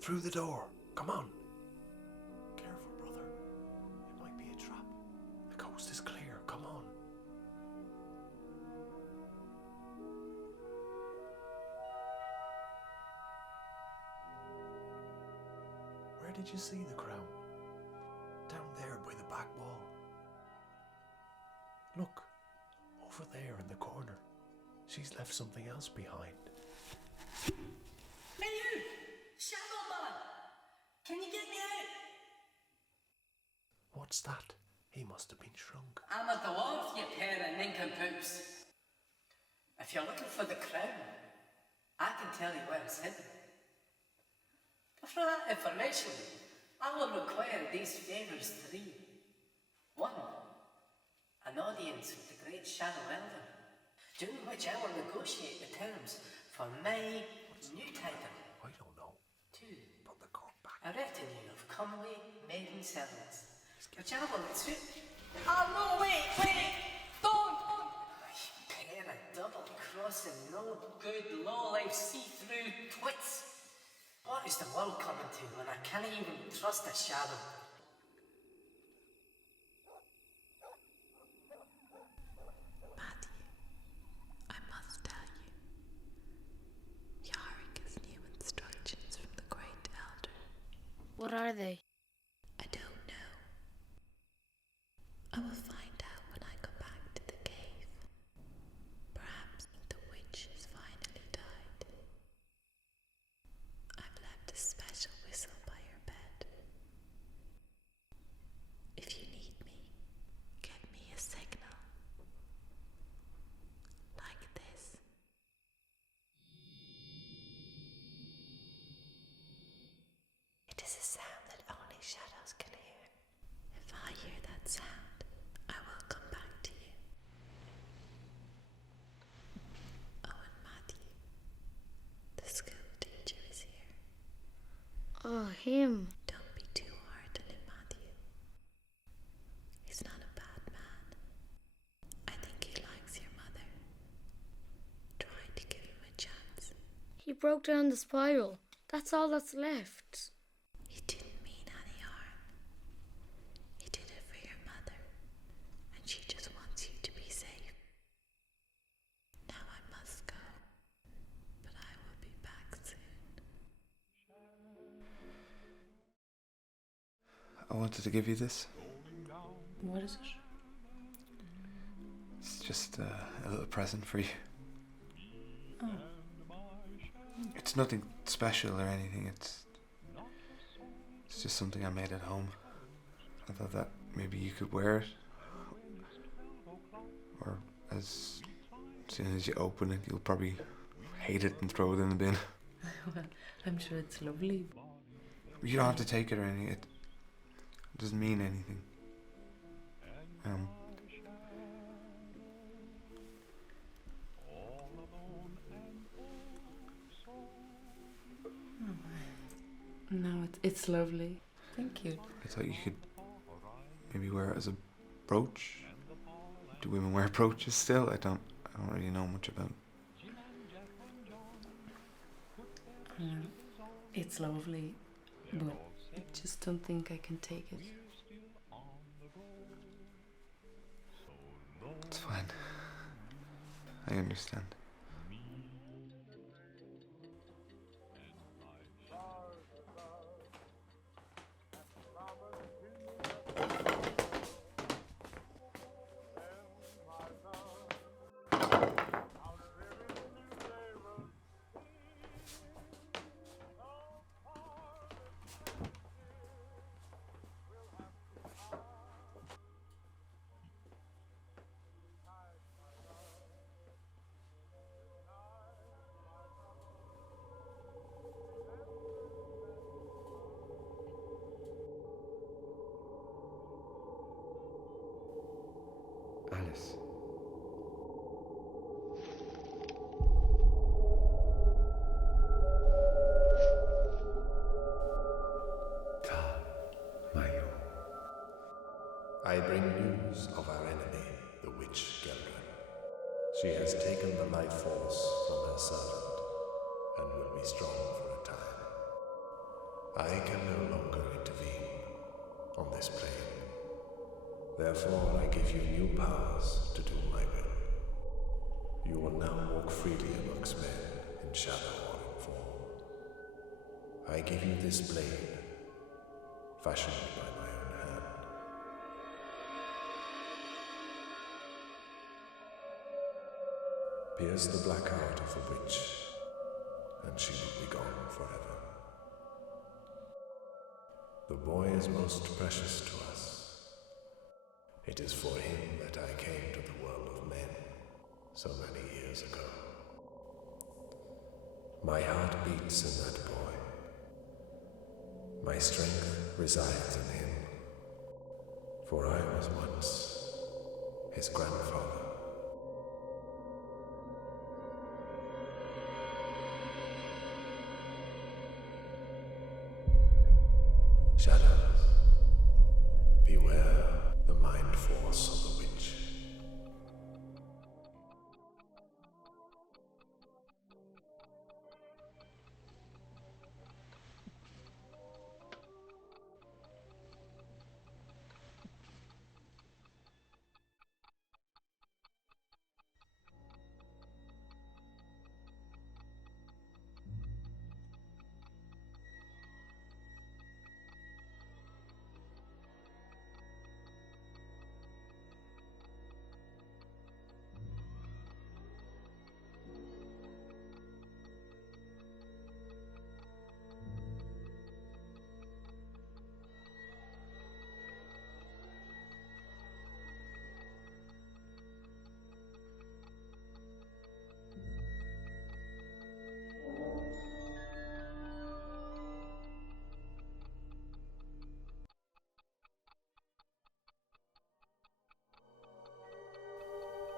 Through the door. Come on. Careful, brother. It might be a trap. The coast is clear. Come on. Where did you see the crown? Down there by the back wall. Look. Over there in the corner. She's left something else behind. Hey you! Shadow man! Can you get me out? What's that? He must have been shrunk. I'm a dwarf, you pair of nincompoops. If you're looking for the crown, I can tell you where it's hidden. But for that information, I will require these favours 3. 1. An audience with the great Shadow Elder, during which I will negotiate the terms for my new title. I don't know. 2. Put the cork back. A retinue of comely maiden servants, which I will treat. Oh no, wait! Don't! You pair of double-crossing, no good, low-life, see-through twits. What is the world coming to when I can't even trust a shadow? Matthew, I must tell you, Yorrick has new instructions from the great elder. What are they? I don't know. I will find out when I go back to the cave. Perhaps the witch has finally died. I've left a special whistle by your bed. If you need me, give me a signal. Like this. It is a sound that only shadows can hear. If I hear that sound, I will come back to you. Oh, and Matthew, the school teacher is here. Oh, him. Don't be too hard on him, Matthew. He's not a bad man. I think he likes your mother. Try to give him a chance. He broke down the spiral. That's all that's left. He didn't mean any harm. He did it for your mother, and she just wants you to be safe. Now I must go, but I will be back soon. I wanted to give you this. What is it? It's just a little present for you. Oh. It's nothing special or anything. It's just something I made at home. I thought that maybe you could wear it. Or as soon as you open it, you'll probably hate it and throw it in the bin. Well, I'm sure it's lovely. You don't have to take it or anything. It doesn't mean anything. No, it's lovely. Thank you. I thought you could maybe wear it as a brooch. Do women wear brooches still? I don't really know much about it. It's lovely, but I just don't think I can take it. It's fine. I understand. Alice. I bring news of our enemy, the witch Eldren. She has taken the life force from her servant and will be strong for a time. I can no longer intervene on this plane. Therefore, I give you new powers to do my will. You will now walk freely amongst men in shadow or in form. I give you this blade, fashioned by my own hand. Pierce the black heart of the witch, and she will be gone forever. The boy is most precious to us. It is for him that I came to the world of men so many years ago. My heart beats in that boy. My strength resides in him, for I was once his grandfather. Shadows, beware the mind force of the witch.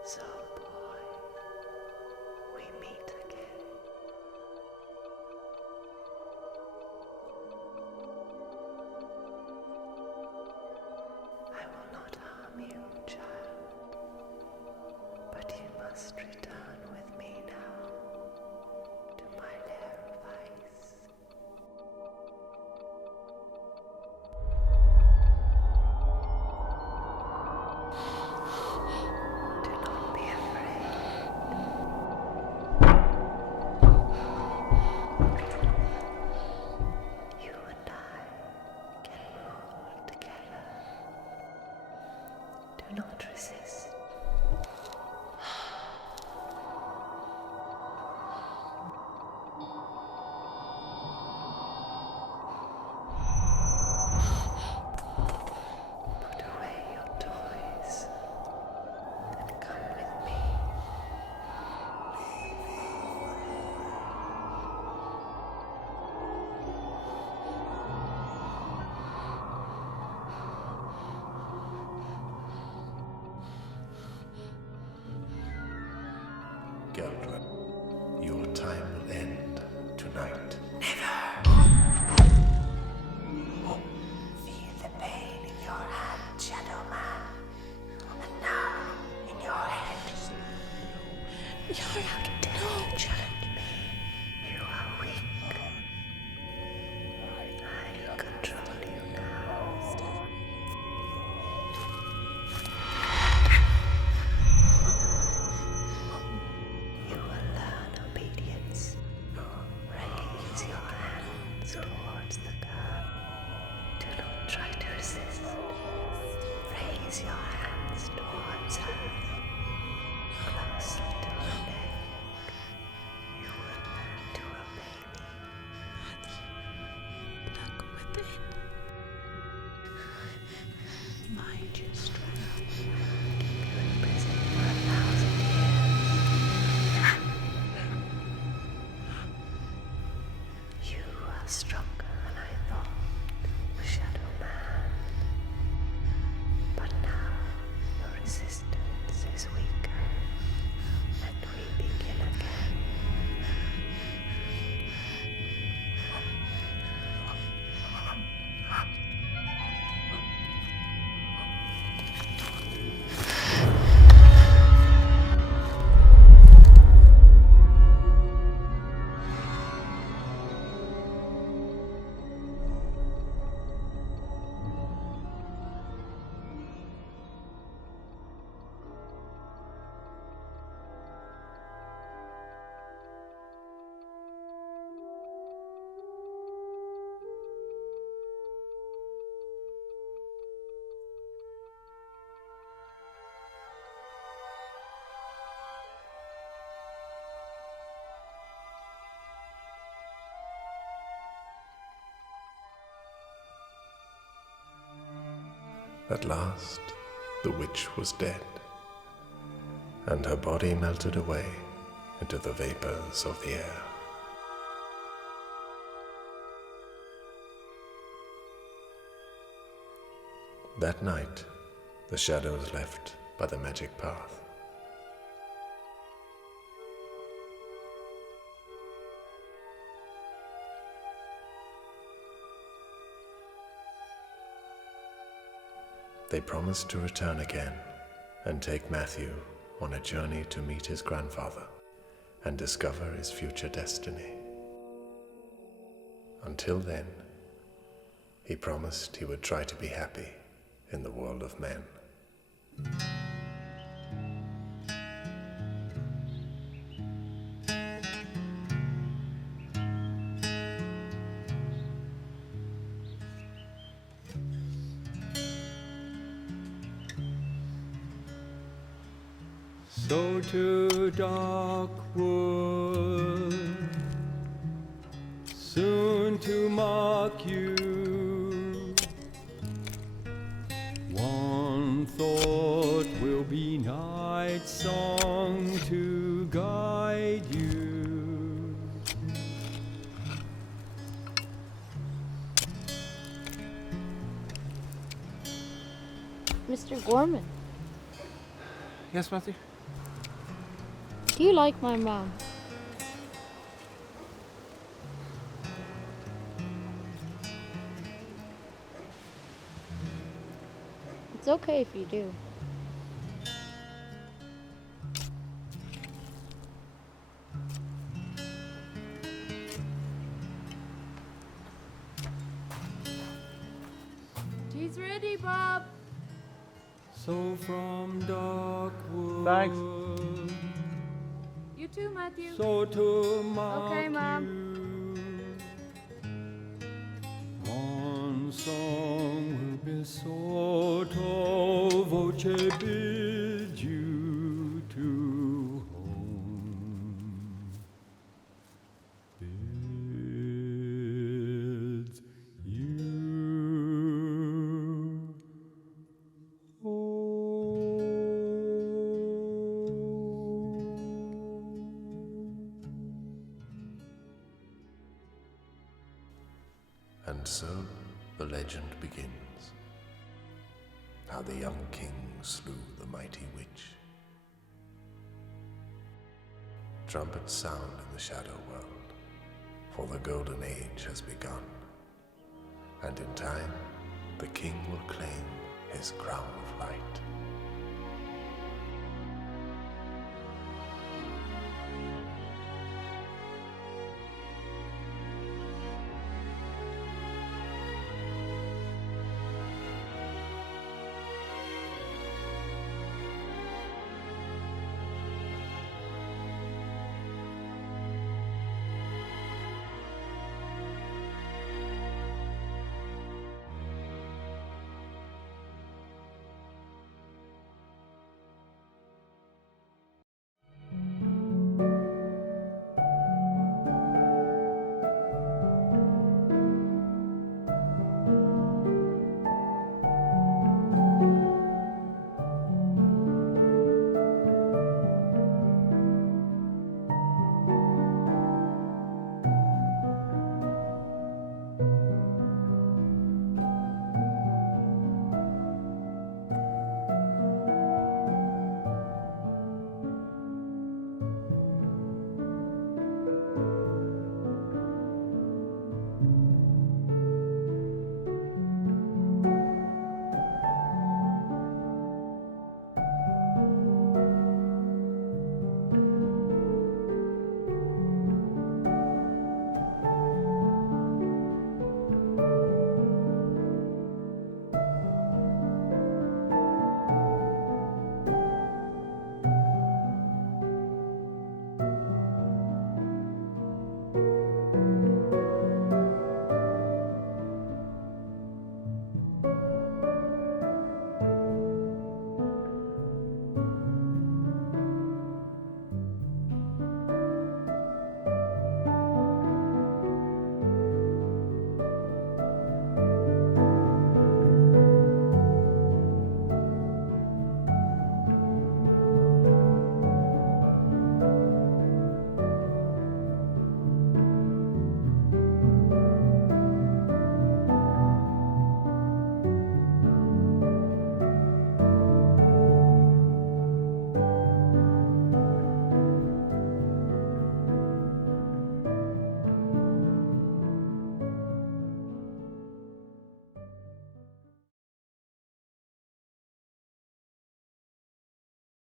So, boy, we meet again. I will not harm you, child, but you must return with me now to my lair of ice. Do not be afraid. You and I can rule together. Do not resist. Put away your toys and come with me. Eldren, your time will end tonight. Feel the pain in your hand, Shadow Man. And now in your head. How dare you challenge me? You are weak. I control you now. You will learn obedience. Release At last, the witch was dead, and her body melted away into the vapors of the air. That night, the shadows left by the magic path. They promised to return again and take Matthew on a journey to meet his grandfather and discover his future destiny. Until then, he promised he would try to be happy in the world of men. So to dark wood, soon to mark you. One thought will be night song to guide you. Mr. Gorman, Yes, Matthew? do you like my mom? It's okay if you do. Tea's ready, Bob. So from dark wood, Thanks. You too, Matthew. so to mark Okay, Mom. you. One song will be sotto voce bid you to home. Bids you And so the legend begins, how the young king slew the mighty witch. Trumpets sound in the shadow world, for the golden age has begun, and in time the king will claim his crown of light.